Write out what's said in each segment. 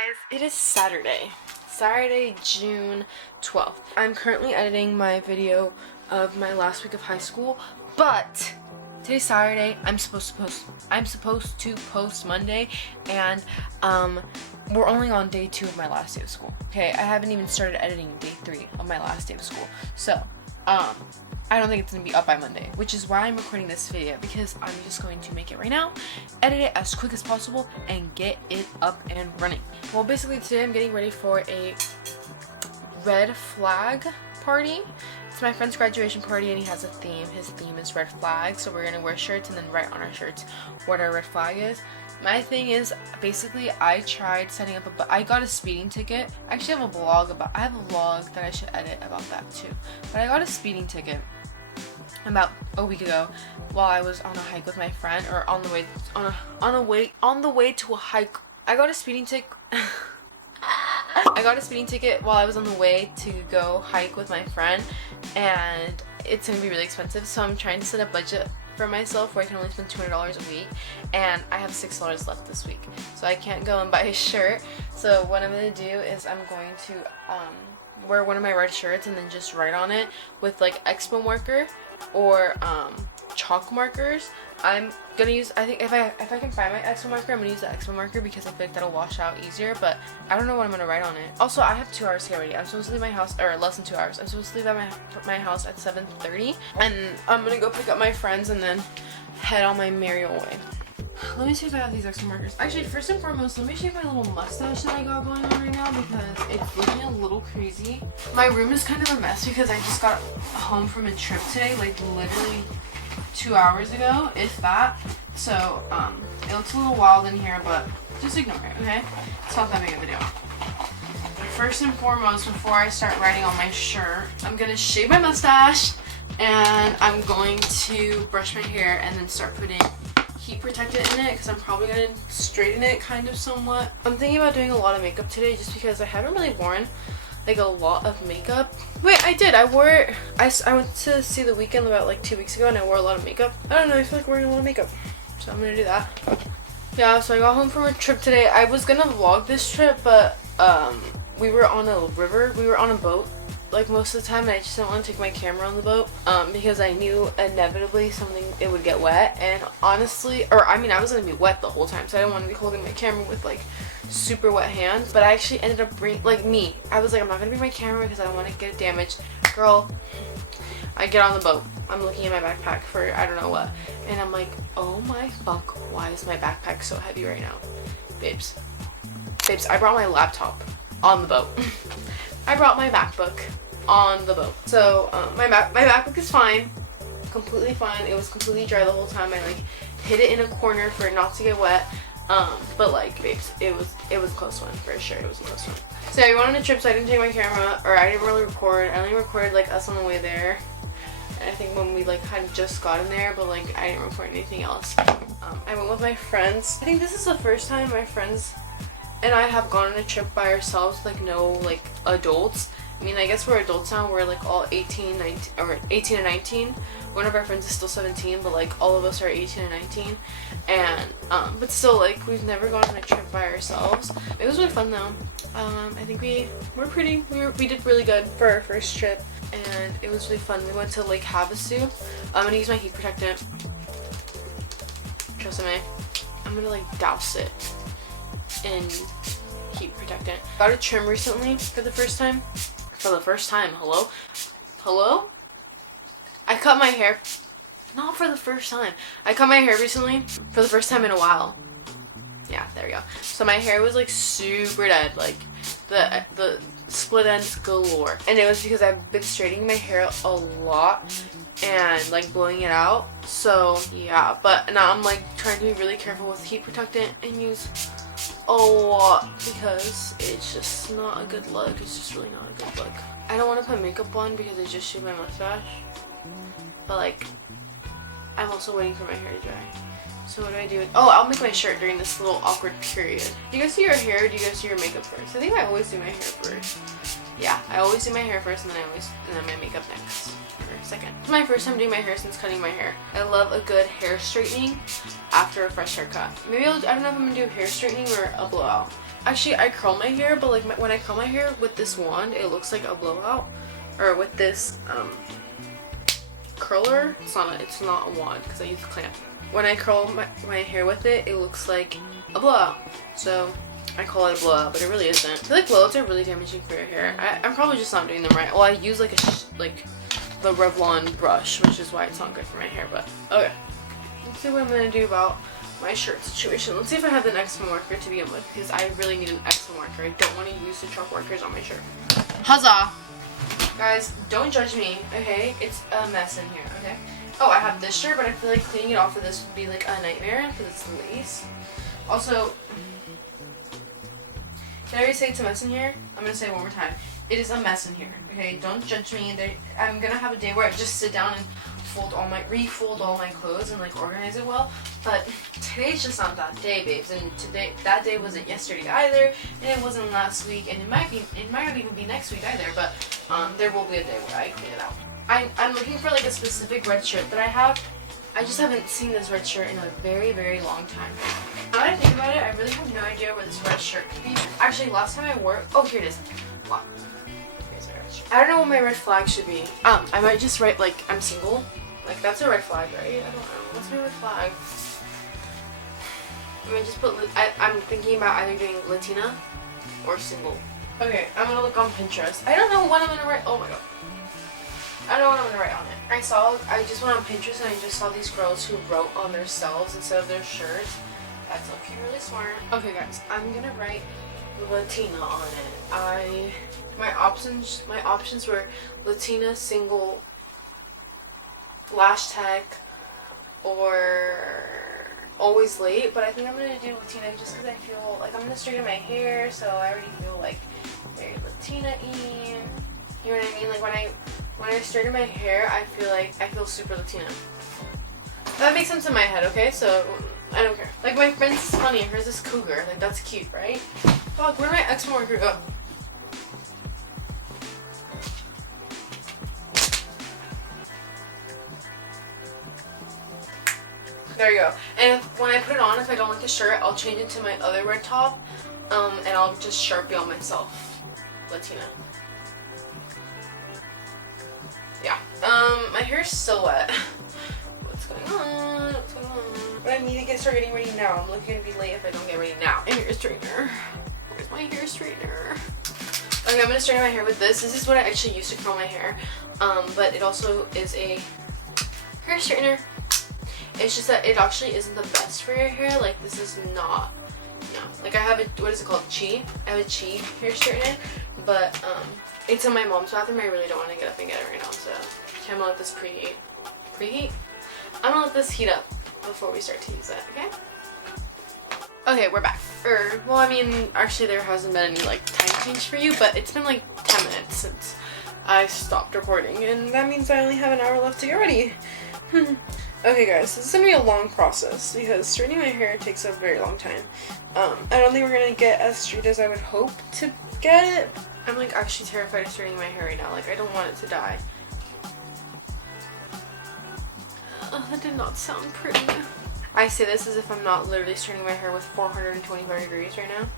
guys, it is Saturday, June 12th. I'm currently editing my video of my last week of high school, but today's Saturday. I'm supposed to post Monday, and we're only on day 2 of my last day of school. Okay, I haven't even started editing day 3 of my last day of school, so I don't think it's going to be up by Monday, which is why I'm recording this video, because I'm just going to make it right now, edit it as quick as possible, and get it up and running. Well, basically today I'm getting ready for a red flag party. It's my friend's graduation party, and he has a theme. His theme is red flag, so we're going to wear shirts and then write on our shirts what our red flag is. My thing is, basically, I tried setting up I got a speeding ticket. I actually have a vlog that I should edit about that too. But I got a speeding ticket about a week ago while I was on a hike with my friend, or on the way to a hike. I got a speeding ticket. I got a speeding ticket while I was on the way to go hike with my friend, and it's gonna be really expensive. So I'm trying to set a budget for myself where I can only spend $200 a week, and I have $6 left this week, so I can't go and buy a shirt. So what I'm gonna do is I'm going to wear one of my red shirts and then just write on it with like expo marker or chalk markers. I'm gonna use, I think if I can find my expo marker, I'm gonna use the expo marker because I feel like that'll wash out easier, but I don't know what I'm gonna write on it. Also, I have 2 hours to get ready. I'm supposed to leave my house, or less than 2 hours. I'm supposed to leave at my house at 7:30, and I'm gonna go pick up my friends and then head on my merry way. Let me see if I have these extra markers. Actually, first and foremost, let me shave my little mustache that I got going on right now because it's looking a little crazy. My room is kind of a mess because I just got home from a trip today, like literally 2 hours ago, if that. So, it looks a little wild in here, but just ignore it, okay? It's not that big of a deal. First and foremost, before I start writing on my shirt, I'm gonna shave my mustache, and I'm going to brush my hair and then start putting heat protectant in it, because I'm probably going to straighten it kind of somewhat. I'm thinking about doing a lot of makeup today just because I haven't really worn like a lot of makeup. Wait, I did. I wore it. I went to see The Weeknd about like 2 weeks ago, and I wore a lot of makeup. I don't know, I feel like wearing a lot of makeup, so I'm going to do that. Yeah, so I got home from a trip today. I was going to vlog this trip, but we were on a river. We were on a boat like most of the time, and I just didn't want to take my camera on the boat because I knew inevitably it would get wet, and honestly, I was gonna be wet the whole time, so I didn't want to be holding my camera with like super wet hands. But I actually ended up I was like, I'm not gonna bring my camera because I don't want to get it damaged. Girl, I get on the boat, I'm looking at my backpack for I don't know what, and I'm like, oh my fuck, why is my backpack so heavy right now? Babes, I brought my laptop on the boat. I brought my MacBook on the boat. So my MacBook is fine, completely fine. It was completely dry the whole time. I like hid it in a corner for it not to get wet. But like, babes, it was a close one for sure. It was a close one. So I went on a trip, so I didn't take my camera, or I didn't really record. I only recorded like us on the way there, and I think when we like kind of just got in there, but like I didn't record anything else. I went with my friends. I think this is the first time my friends and I have gone on a trip by ourselves, like no like adults. I mean, I guess we're adults now. We're like all 18 and 19. One of our friends is still 17, but like all of us are 18 and 19. And but still, like, we've never gone on a trip by ourselves. It was really fun though. I think we did really good for our first trip, and it was really fun. We went to Lake Havasu. I'm gonna use my heat protectant. Trust me, I'm gonna like douse it in heat protectant. Got a trim recently for the first time. Hello? I cut my hair. Not for the first time. I cut my hair recently for the first time in a while. Yeah, there we go. So my hair was like super dead, like the split ends galore. And it was because I've been straightening my hair a lot and like blowing it out. So yeah, but now I'm like trying to be really careful with heat protectant and use a lot because it's just not a good look. It's just really not a good look. I don't want to put makeup on because I just shaved my mustache, but like I'm also waiting for my hair to dry. So what do? Oh, I'll make my shirt during this little awkward period. Do you guys do your hair or do you guys do your makeup first? I think I always do my hair first. Yeah, I always do my hair first, and then my makeup next. Second. It's my first time doing my hair since cutting my hair. I love a good hair straightening after a fresh haircut. Maybe I don't know if I'm gonna do hair straightening or a blowout. Actually, I curl my hair, but like when I curl my hair with this wand, it looks like a blowout. Or with this curler, it's not a wand because I use a clamp. When I curl my hair with it, it looks like a blowout. So I call it a blowout, but it really isn't. I feel like blowouts are really damaging for your hair. I'm probably just not doing them right. Well, I use like the Revlon brush, which is why it's not good for my hair. But okay, let's see what I'm gonna do about my shirt situation. Let's see if I have an X-Men marker to begin with, because I really need an X-Men marker. I don't want to use the chalk markers on my shirt. Huzzah! Guys, don't judge me, okay? It's a mess in here, okay? Oh, I have this shirt, but I feel like cleaning it off of this would be like a nightmare because it's lace. Also, did I already say it's a mess in here? I'm gonna say it one more time. It is a mess in here, okay? Don't judge me. I'm gonna have a day where I just sit down and refold all my clothes and like organize it well. But today's just not that day, babes. And that day wasn't yesterday either, and it wasn't last week, and it might not even be next week either. But there will be a day where I clean it out. I'm looking for like a specific red shirt that I have. I just haven't seen this red shirt in a very, very long time. Now that I think about it, I really have no idea where this red shirt could be. Actually, last time I wore it, oh, here it is. Wow. Here's my red shirt. I don't know what my red flag should be. I might just write like I'm single. Like that's a red flag, right? I don't know. What's my red flag? I mean, just put. I'm thinking about either doing Latina or single. Okay, I'm gonna look on Pinterest. I don't know what I'm gonna write. Oh my god. I don't know what I'm gonna write on it. I just went on Pinterest and I just saw these girls who wrote on themselves instead of their shirts. That's looking really smart. Okay guys, I'm gonna write Latina on it. My options were Latina, single, lash tech, or always late, but I think I'm gonna do Latina just because I feel like I'm gonna straighten my hair, so I already feel like very Latina-y. You know what I mean? Like when I straighten my hair, I feel super Latina. That makes sense in my head, okay? So I don't care. Like my friend's is funny, hers is cougar. Like that's cute, right? Fuck, where did my X marker go? There you go. And when I put it on, if I don't like the shirt, I'll change it to my other red top, and I'll just Sharpie on myself. Latina. Yeah. My hair's still wet. What's going on? But I need to start getting ready now. I'm looking to be late if I don't get ready now. And hair straightener. Where's my hair straightener? Okay, I'm gonna straighten my hair with this. This is what I actually use to curl my hair. But it also is a hair straightener. It's just that it actually isn't the best for your hair. Like this is not, no. Like I have a, what is it called? Chi? I have a Chi hair straightener, but it's in my mom's bathroom. I really don't want to get up and get it right now, so I'm gonna let this preheat. Preheat? I'm gonna let this heat up before we start to use it, okay? Okay, we're back. Well, I mean, actually there hasn't been any like time change for you, but it's been like 10 minutes since I stopped recording, and that means I only have an hour left to get ready. Okay guys, this is gonna be a long process because straightening my hair takes a very long time. I don't think we're gonna get as straight as I would hope to get it. I'm like actually terrified of straightening my hair right now. Like I don't want it to die. That did not sound pretty. I say this as if I'm not literally straightening my hair with 425 degrees right now.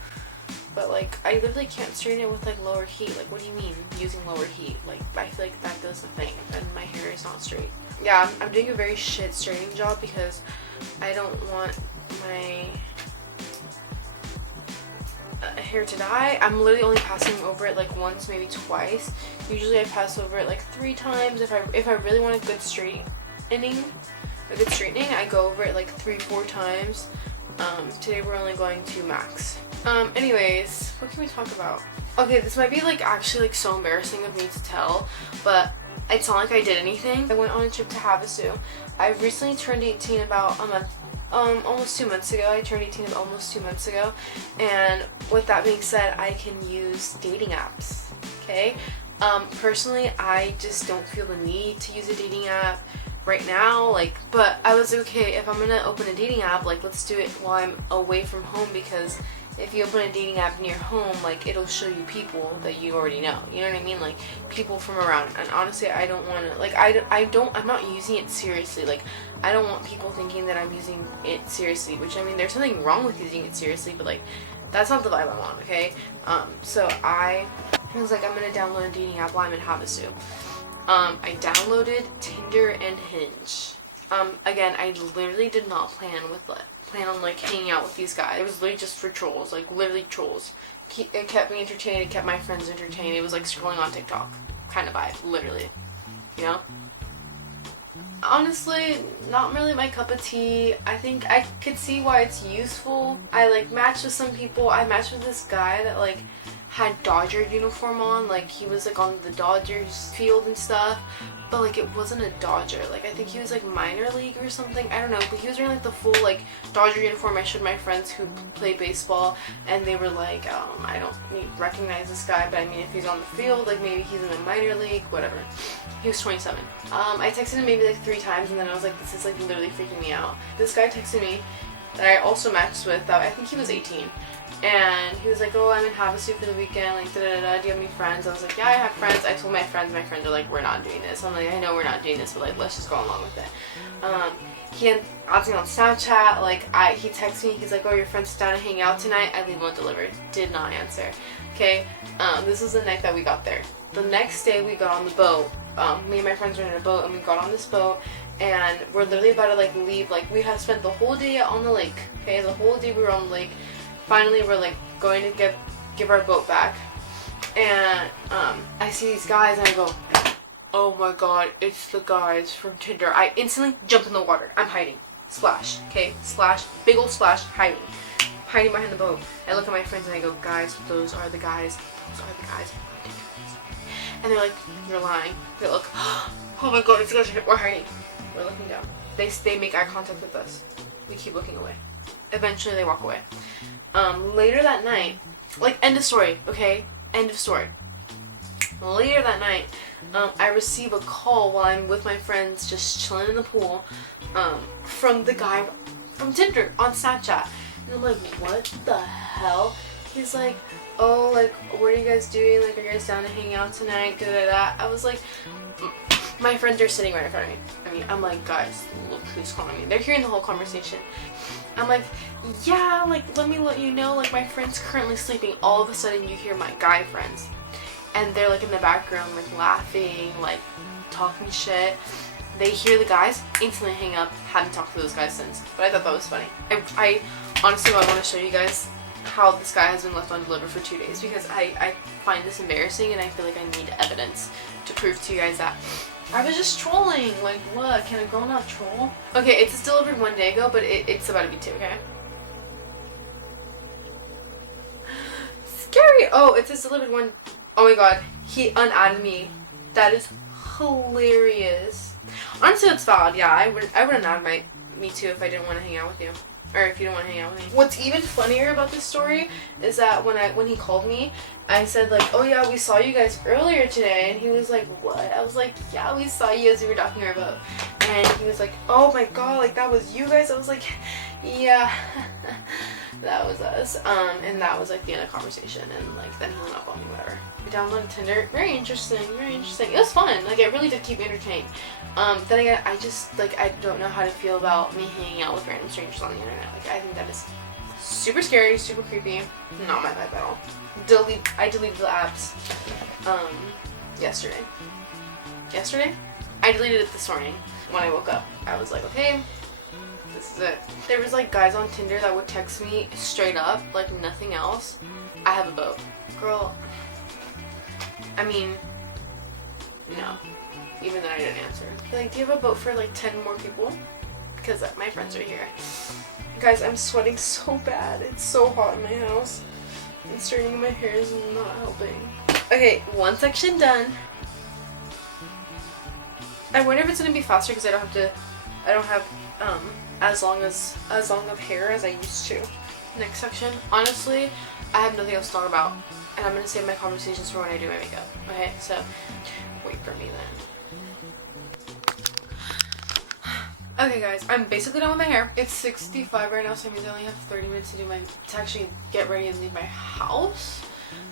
But like I literally can't straighten it with like lower heat. Like what do you mean using lower heat? Like I feel like that does the thing and my hair is not straight. Yeah, I'm doing a very shit straightening job because I don't want my hair to dye. I'm literally only passing over it like once, maybe twice. Usually I pass over it like 3 times. If I really want a good straightening, I go over it like 3-4 times. Today we're only going to max. Anyways, what can we talk about? Okay, this might be like actually like so embarrassing of me to tell, but it's not like I did anything. I went on a trip to Havasu. I recently turned 18 about a month, almost 2 months ago. I turned 18 almost 2 months ago, and with that being said, I can use dating apps, okay? Personally, I just don't feel the need to use a dating app right now, like, but I was like, okay, if I'm gonna open a dating app, like, let's do it while I'm away from home, because if you open a dating app near home, like, it'll show you people that you already know, you know what I mean, like, people from around, and honestly, I don't want to, like, I'm not using it seriously, like, I don't want people thinking that I'm using it seriously, which, I mean, there's nothing wrong with using it seriously, but, like, That's not the vibe I'm on, okay? So I was like, I'm gonna download a dating app while I'm in Havasu. I downloaded Tinder and Hinge. Again, I literally did not plan on like hanging out with these guys. It was literally just for trolls, like literally trolls. It kept me entertained, it kept my friends entertained. It was like scrolling on TikTok kind of vibe, literally, you know? Honestly, not really my cup of tea. I think I could see why it's useful. I like matched with some people. I matched with this guy that like had Dodger uniform on, like he was like on the Dodgers field and stuff, but like it wasn't a Dodger. Like I think he was like minor league or something, I don't know, but he was wearing like the full like Dodger uniform. I showed my friends who play baseball and they were like, I don't recognize this guy, but I mean if he's on the field, like maybe he's in the minor league, whatever. He was 27. I texted him maybe like 3 times and then I was like, this is like literally freaking me out. This guy texted me that I also matched with, I think he was 18. And he was like, oh, I'm in Havasu for the weekend, like, da-da-da, do you have any friends? I was like, yeah, I have friends. I told my friends are like, we're not doing this. I'm like, I know we're not doing this, but, like, let's just go along with it. He asked me on Snapchat, like, he texted me, he's like, oh, your friend's down to hang out tonight? I leave one delivered. Did not answer. Okay, this was the night that we got there. The next day, we got on the boat. Me and my friends were in a boat, and we got on this boat, and we're literally about to, like, leave. Like, we had spent the whole day on the lake, okay? The whole day we were on the lake. Finally, we're like going to give our boat back, and I see these guys and I go, oh my god, it's the guys from Tinder. I instantly jump in the water. I'm hiding. Splash. Okay, splash. Big old splash. Hiding behind the boat. I look at my friends and I go, guys, those are the guys. Those are the guys. And they're like, you're lying. They look, oh my god, it's the guys. We're hiding. We're looking down. They make eye contact with us. We keep looking away. Eventually they walk away. Later that night, like, end of story, okay? End of story. Later that night, I receive a call while I'm with my friends just chilling in the pool, from the guy from Tinder on Snapchat. And I'm like, what the hell? He's like, oh, like, what are you guys doing? Like, are you guys down to hang out tonight? Da-da-da. I was like, my friends are sitting right in front of me. I mean, I'm like, guys, look who's calling me. They're hearing the whole conversation. I'm like, yeah, like, let me let you know, like, my friend's currently sleeping. All of a sudden, you hear my guy friends. And they're, like, in the background, like, laughing, like, talking shit. They hear the guys, instantly hang up. Haven't talked to those guys since. But I thought that was funny. I honestly want to show you guys how this guy has been left undelivered for 2 days, because I find this embarrassing and I feel like I need evidence to prove to you guys that I was just trolling. Like, what? Can a girl not troll? Okay, it was delivered 1 day ago, but it's about to be 2, okay? Scary! Oh, it says delivered 1. Oh my god, he unadded me. That is hilarious. Honestly, it's valid. Yeah, I wouldn't add me too if I didn't want to hang out with you. Or if you don't want to hang out with me. What's even funnier about this story is that when he called me, I said like, oh yeah, we saw you guys earlier today. And he was like, what? I was like, yeah, we saw you as we were docking our boat. And he was like, oh my god, like that was you guys? I was like, yeah, that was us. And that was like the end of the conversation. And like then he hung up on me, whatever. I downloaded Tinder. Very interesting, very interesting. It was fun. Like it really did keep me entertained. Then again, I just, like, I don't know how to feel about me hanging out with random strangers on the internet. Like, I think that is super scary, super creepy. Not my vibe at all. I deleted the apps, yesterday. Yesterday? I deleted it this morning when I woke up. I was like, okay, this is it. There was, like, guys on Tinder that would text me straight up, like, nothing else. I have a boat. Girl, I mean, no. Even though I didn't answer. Like, do you have a boat for like 10 more people? Because my friends are here. Guys, I'm sweating so bad. It's so hot in my house. And straightening my hair is not helping. Okay, one section done. I wonder if it's gonna be faster because I don't have as long of hair as I used to. Next section. Honestly, I have nothing else to talk about. And I'm gonna save my conversations for when I do my makeup. Okay, so wait for me then. Okay guys, I'm basically done with my hair. It's 6:55 right now, so that means I only have 30 minutes to actually get ready and leave my house.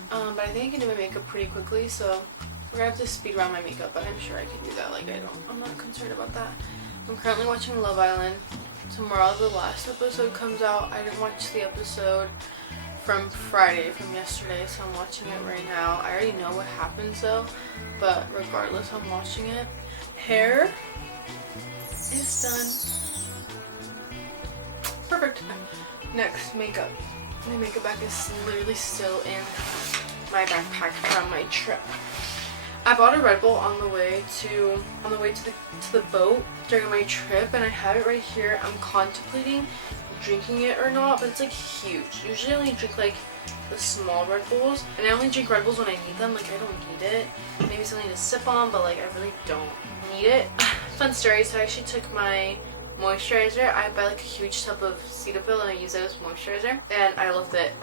But I think I can do my makeup pretty quickly, so we're gonna have to speed around my makeup, but I'm sure I can do that. Like, I'm not concerned about that. I'm currently watching Love Island. Tomorrow the last episode comes out. I didn't watch the episode from Friday, from yesterday, so I'm watching it right now. I already know what happens though, but regardless, I'm watching it. Hair is done. Perfect. Next, makeup. My makeup bag is literally still in my backpack from my trip. I bought a Red Bull on the way to the boat during my trip, and I have it right here. I'm contemplating drinking it or not, but it's like huge. Usually I only drink like the small Red Bulls, and I only drink Red Bulls when I need them. Like, I don't need it. Maybe something to sip on, but like I really don't need it. Fun story, so I actually took my moisturizer. I buy like a huge tub of Cetaphil and I use it as moisturizer, and I left it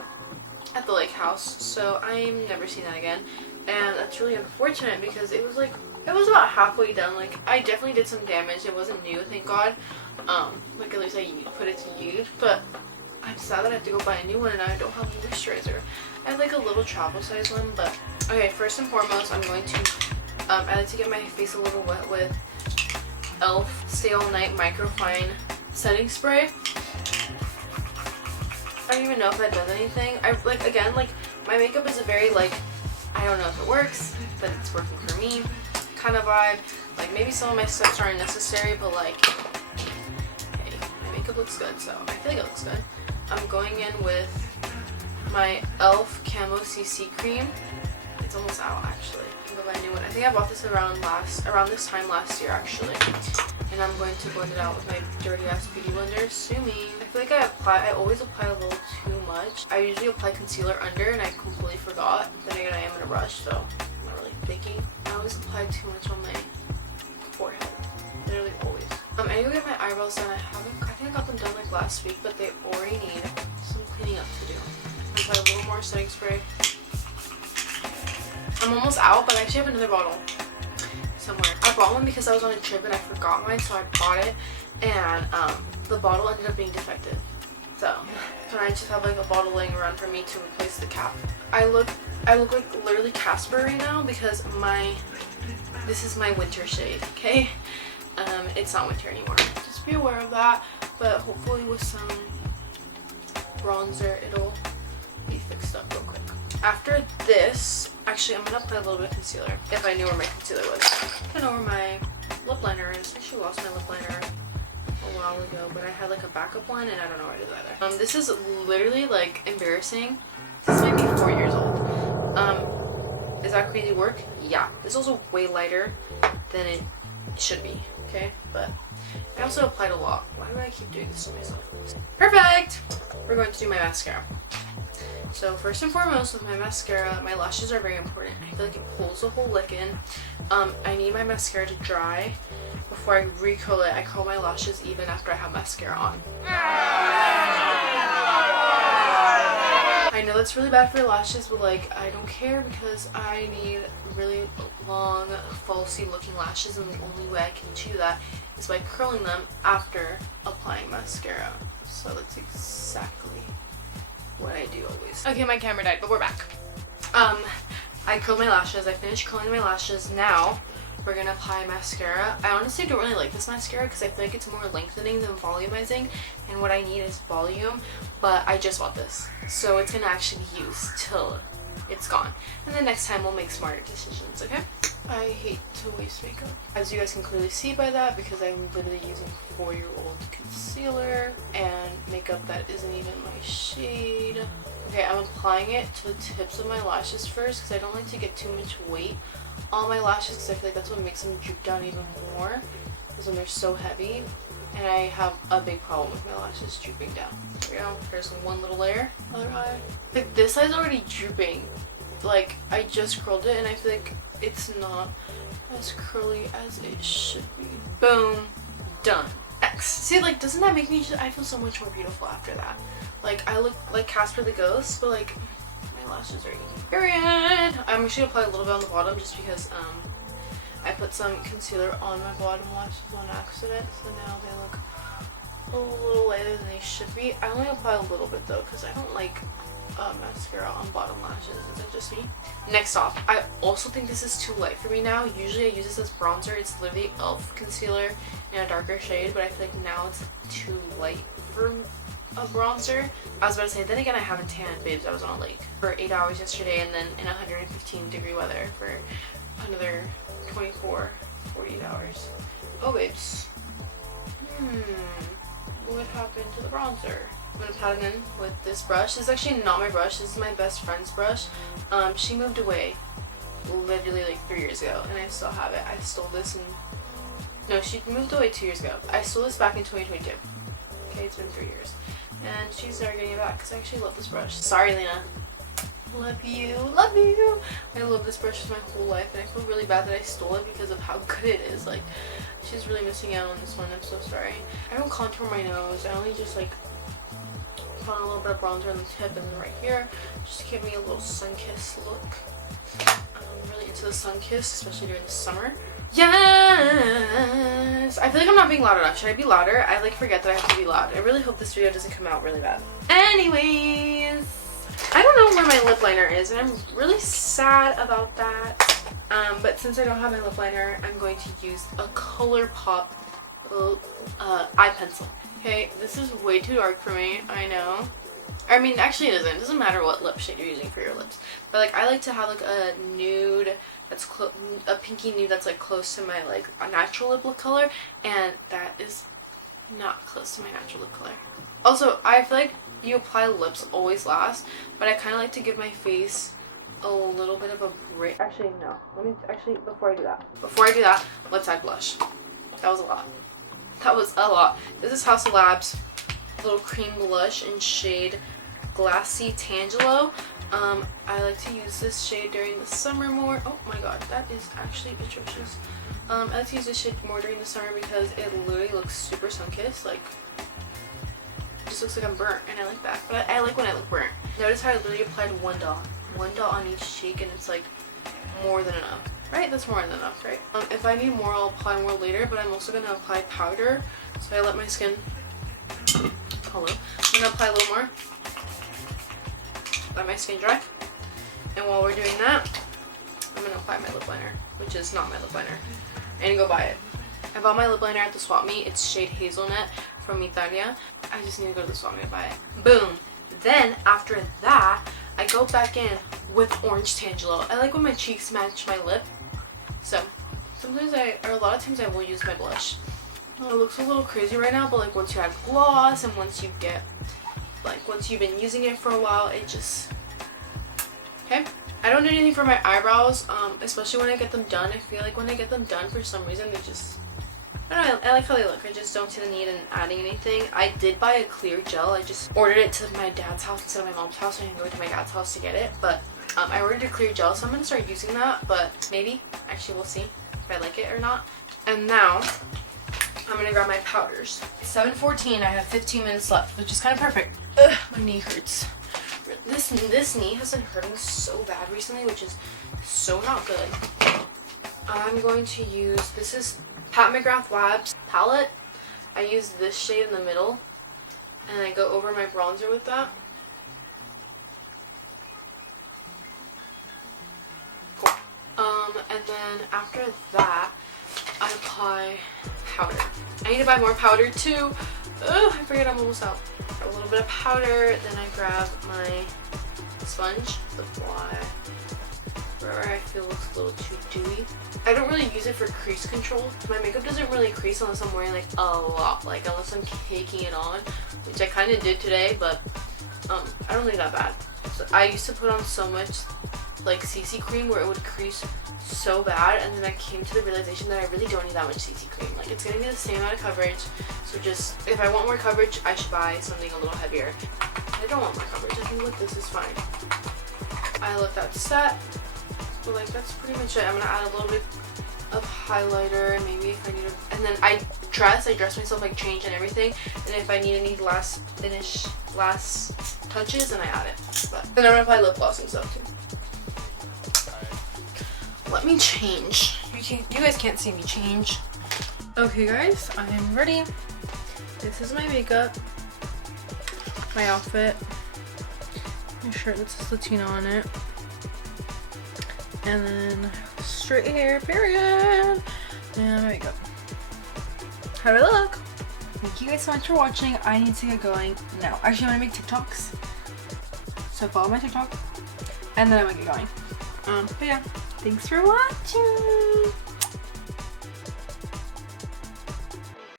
at the lake house, so I'm never seeing that again. And that's really unfortunate because it was about halfway done. Like, I definitely did some damage. It wasn't new, thank God. Like, at least I put it to use, but I'm sad that I have to go buy a new one and now I don't have moisturizer. I have like a little travel size one, but okay, first and foremost, I'm going to I like to get my face a little wet with e.l.f. Stay All Night Microfine Setting Spray. I don't even know if that does anything. Again, my makeup is a very, I don't know if it works, but it's working for me kind of vibe. Like, maybe some of my steps aren't necessary, but hey, my makeup looks good, so I feel like it looks good. I'm going in with my e.l.f. Camo CC Cream. It's almost out, actually. I'm gonna buy a new one. I think I bought this around this time last year, actually. And I'm going to blend it out with my dirty ass beauty blender, sue me. I feel like I always apply a little too much. I usually apply concealer under, and I completely forgot. Then again, I am in a rush, so I'm not really thinking. I always apply too much on my forehead. Literally always. I need to get my eyebrows done. I think I got them done last week, but they already need some cleaning up to do. I'm gonna apply a little more setting spray. I'm almost out, but I actually have another bottle somewhere. I bought one because I was on a trip and I forgot mine, so I bought it, and the bottle ended up being defective. So I just have a bottle laying around for me to replace the cap. I look like literally Casper right now because this is my winter shade, okay? It's not winter anymore. Just be aware of that, but hopefully with some bronzer it'll be fixed up real quick. After this, actually I'm gonna apply a little bit of concealer. If I knew where my concealer was. I don't know where my lip liner is. I actually lost my lip liner a while ago, but I had a backup one and I don't know where it is either. This is literally embarrassing. This might be 4 years old. Is that crazy work? Yeah. This is also way lighter than it should be, okay? But I also applied a lot. Why do I keep doing this to myself? Perfect! We're going to do my mascara. So first and foremost with my mascara, my lashes are very important. I feel like it pulls the whole look in. I need my mascara to dry before I recurl it. I curl my lashes even after I have mascara on. I know that's really bad for your lashes, but I don't care because I need really long, falsy looking lashes, and the only way I can do that is by curling them after applying mascara. So that's exactly what I do always. Okay, my camera died, but we're back. I curled my lashes. I finished curling my lashes. Now we're gonna apply mascara. I honestly don't really like this mascara because I feel like it's more lengthening than volumizing, and what I need is volume, but I just bought this, so it's gonna actually be used till it's gone, and then next time we'll make smarter decisions, okay? I hate to waste makeup, as you guys can clearly see by that, because I'm literally using 4-year-old concealer and makeup that isn't even my shade. Okay, I'm applying it to the tips of my lashes first because I don't like to get too much weight on my lashes because I feel like that's what makes them droop down even more, because when they're so heavy, and I have a big problem with my lashes drooping down. There we go. There's one little layer. Other eye. This side's already drooping. I just curled it and I feel like it's not as curly as it should be. Boom. Done. X. See, doesn't that make me I feel so much more beautiful after that. I look like Casper the Ghost, but my lashes are easy. Period. I'm actually gonna apply a little bit on the bottom just because I put some concealer on my bottom lashes on accident, so now they look a little lighter than they should be. I only apply a little bit though because I don't like mascara on bottom lashes. Is that just me? Next off, I also think this is too light for me now. Usually I use this as bronzer. It's literally e.l.f. concealer in a darker shade, but I feel like now it's too light for a bronzer. I was about to say, then again, I haven't tanned, babes. I was on a lake for 8 hours yesterday and then in 115-degree weather for another 24, 48 hours. Oh, babes. What happened to the bronzer? I'm gonna pat it in with this brush. This is actually not my brush. This is my best friend's brush. She moved away literally like 3 years ago and I still have it. I stole this and no, she moved away 2 years ago. I stole this back in 2022. Okay, it's been 3 years. And she's never getting it back because I actually love this brush. Sorry, Lena. Love you. Love you. I love this brush my whole life and I feel really bad that I stole it because of how good it is. Like, she's really missing out on this one. I'm so sorry. I don't contour my nose. I only just like put on a little bit of bronzer on the tip and then right here just to give me a little sun-kissed look. I'm really into the sun-kiss, especially during the summer. Yes! I feel like I'm not being loud enough. Should I be louder? I like forget that I have to be loud. I really hope this video doesn't come out really bad. Anyways, I don't know where my lip liner is and I'm really sad about that. But since I don't have my lip liner, I'm going to use a ColourPop eye pencil. Okay, this is way too dark for me, I know. I mean, actually it isn't. It doesn't matter what lip shade you're using for your lips. But like, I like to have like a nude that's a pinky nude that's like close to my like a natural lip color, and that is not close to my natural lip color. Also, I feel like you apply lips always last, but I kind of like to give my face a little bit of a break. Actually, no. Let me before I do that, let's add blush. That was a lot. That was a lot. This is House of Labs little cream blush in shade Glassy Tangelo. I like to use this shade during the summer more. Oh my god, that is actually atrocious. I like to use this shade more during the summer because it literally looks super sun-kissed. Like, it just looks like I'm burnt, and I like that. But I like when I look burnt. Notice how I literally applied one dot on each cheek, and it's like more than enough. Right? That's more than enough, right? If I need more, I'll apply more later, but I'm also going to apply powder. So I let my skin... Hello. I'm going to apply a little more. Let my skin dry. And while we're doing that, I'm going to apply my lip liner, which is not my lip liner. I need to go buy it. I bought my lip liner at the swap meet. It's shade Hazelnut from Italia. I just need to go to the swap meet and buy it. Boom. Then, after that, I go back in with Orange Tangelo. I like when my cheeks match my lip. So, sometimes a lot of times I will use my blush. It looks a little crazy right now, but like once you add gloss and once you've been using it for a while, it just... Okay? I don't do anything for my eyebrows, especially when I get them done. I feel like when I get them done, for some reason, they just... I don't know, I like how they look. I just don't see the need in adding anything. I did buy a clear gel. I just ordered it to my dad's house instead of my mom's house. So I didn't go to my dad's house to get it, but I ordered a clear gel, so I'm going to start using that, but maybe. Actually, we'll see if I like it or not. And now, I'm going to grab my powders. It's 7:14. I have 15 minutes left, which is kind of perfect. Ugh, my knee hurts. This knee has been hurting so bad recently, which is so not good. I'm going to use, this is Pat McGrath Labs palette. I use this shade in the middle, and I go over my bronzer with that. Cool. And then after that, I apply powder. I need to buy more powder too. Ugh, I forget I'm almost out. A little bit of powder, then I grab my sponge, apply wherever I feel looks a little too dewy. I don't really use it for crease control. My makeup doesn't really crease unless I'm wearing like a lot, like unless I'm caking it on, which I kind of did today, but I don't think that bad. So I used to put on so much like CC cream where it would crease so bad, and then I came to the realization that I really don't need that much CC cream. Like, it's gonna be the same amount of coverage, so just, if I want more coverage, I should buy something a little heavier. I don't want more coverage. I think like this is fine. I let that set, but like that's pretty much it. I'm gonna add a little bit of highlighter, maybe if I need to, and then I dress myself, like change and everything, and if I need any last touches, then I add it. But then I'm gonna apply lip gloss and stuff too. Let me change. You guys can't see me change. Okay guys, I'm ready. This is my makeup, my outfit, my shirt that says Latino on it, and then straight hair, period, and my makeup. How do I look? thank you guys so much for watching. I need to get going now. Actually, I'm gonna make TikToks, so follow my TikTok, and then I'm gonna get going. But yeah, thanks for watching.